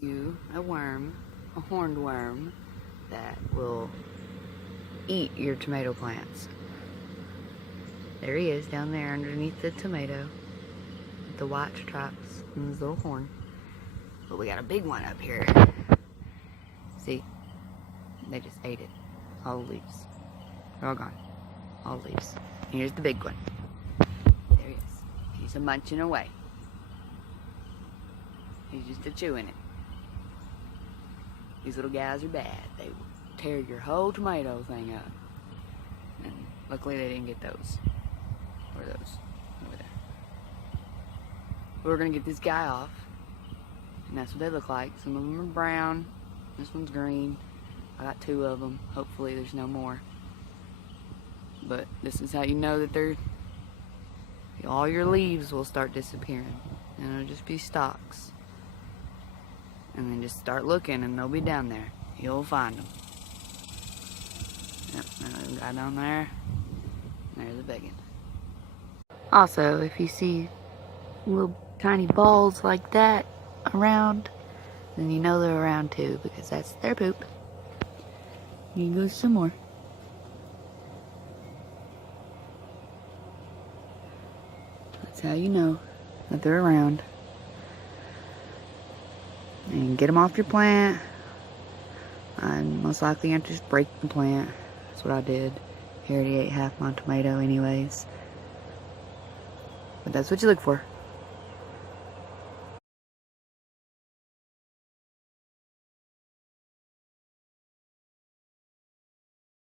You a worm, a horned worm, that will eat your tomato plants. There he is down there underneath the tomato with the white stripes and his little horn. But we got a big one up here. See? They just ate it. All the leaves. They're all gone. All the leaves. And here's the big one. There he is. He's a munching away. He's just a chewing it. These little guys are bad. They will tear your whole tomato thing up. And luckily they didn't get those. Or those. Over there. We're gonna get this guy off. And that's what they look like. Some of them are brown. This one's green. I got 2 of them. Hopefully there's no more. But this is how you know that all your leaves will start disappearing. And it'll just be stalks. And then just start looking and they'll be down there. You'll find them. Yep, another guy down there. There's a big one. Also, if you see little tiny balls like that around, then you know they're around too, because that's their poop. Here goes some more. That's how you know that they're around. And get them off your plant. I'm most likely going to just break the plant. That's what I did. He already ate half my tomato anyways. But that's what you look for.